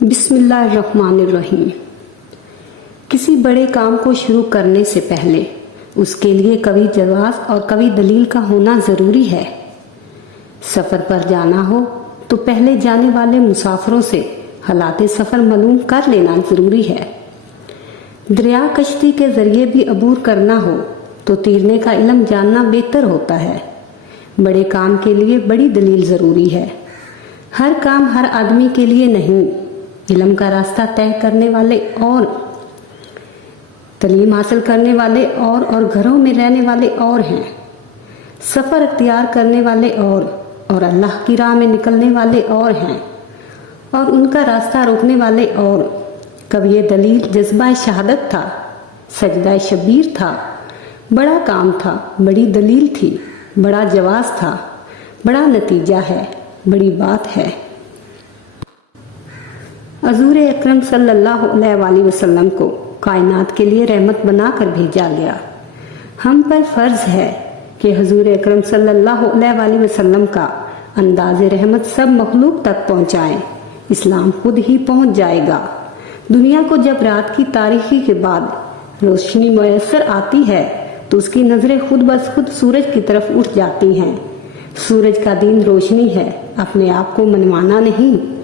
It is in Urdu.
بسم اللہ الرحمن الرحیم۔ کسی بڑے کام کو شروع کرنے سے پہلے اس کے لیے قوی جواز اور قوی دلیل کا ہونا ضروری ہے۔ سفر پر جانا ہو تو پہلے جانے والے مسافروں سے حالات سفر معلوم کر لینا ضروری ہے۔ دریا کشتی کے ذریعے بھی عبور کرنا ہو تو تیرنے کا علم جاننا بہتر ہوتا ہے۔ بڑے کام کے لیے بڑی دلیل ضروری ہے۔ ہر کام ہر آدمی کے لیے نہیں۔ علم کا راستہ طے کرنے والے اور تعلیم حاصل کرنے والے اور گھروں میں رہنے والے اور ہیں۔ سفر اختیار کرنے والے اور اللہ کی راہ میں نکلنے والے اور ہیں، اور ان کا راستہ روکنے والے اور۔ کب یہ دلیل جذبہ شہادت تھا، سجدہ شبیر تھا، بڑا کام تھا، بڑی دلیل تھی، بڑا جواز تھا، بڑا نتیجہ ہے، بڑی بات ہے۔ حضور اکرم صلی اللہ علیہ وآلہ وسلم کو کائنات کے لیے رحمت بنا کر بھیجا گیا۔ ہم پر فرض ہے کہ حضور اکرم صلی اللہ علیہ وآلہ وسلم کا انداز رحمت سب مخلوق تک پہنچائیں۔ اسلام خود ہی پہنچ جائے گا۔ دنیا کو جب رات کی تاریکی کے بعد روشنی میسر آتی ہے تو اس کی نظریں خود بس خود سورج کی طرف اٹھ جاتی ہیں۔ سورج کا دین روشنی ہے، اپنے آپ کو منوانا نہیں۔